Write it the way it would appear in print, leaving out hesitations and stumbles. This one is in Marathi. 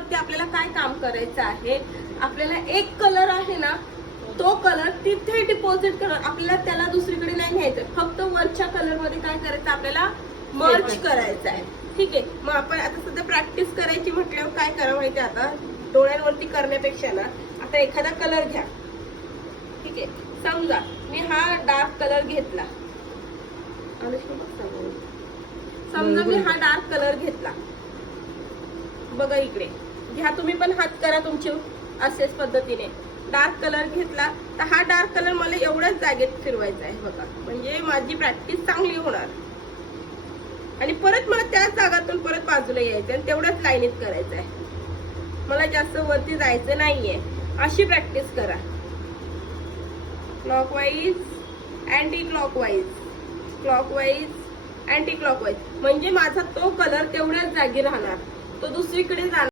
वरती आपल्याला काय काम करायचं आहे, आपल्याला एक कलर आहे ना तो कलर तिथे डिपॉझिट करणार, आपल्याला त्याला दुसरीकडे नाही न्यायचं, फक्त वरच्या कलर मध्ये काय करायचं आपल्याला मर्ज करायचं आहे. ठीक आहे, मग आपण आता सध्या प्रॅक्टिस करायची म्हटल्यावर काय करा माहिती, आता डोळ्यांवरती करण्यापेक्षा ना आता एखादा कलर घ्या. ठीक आहे, समजा मी हा डार्क कलर घेतला, समजा मी हा डार्क कलर घेतला, बघा इकडे घ्या, तुम्ही पण हात करा तुमची असेच पद्धतीने. डार्क कलर घेतला तर हा डार्क कलर मला एवढ्याच जागेत फिरवायचा आहे बघा, म्हणजे माझी प्रॅक्टिस चांगली होणार. आणि परत मला त्याच जागातून परत बाजूला यायचं आणि तेवढ्याच लाईनीत करायचं आहे, मला जास्त वरती जायचं नाहीये. अशी प्रॅक्टिस करा, clockwise anti clockwise, clockwise anti clockwise, म्हणजे माझा तो कलर तेवढ्याच जागी राहणार, तो दुसरीकडे जाणार.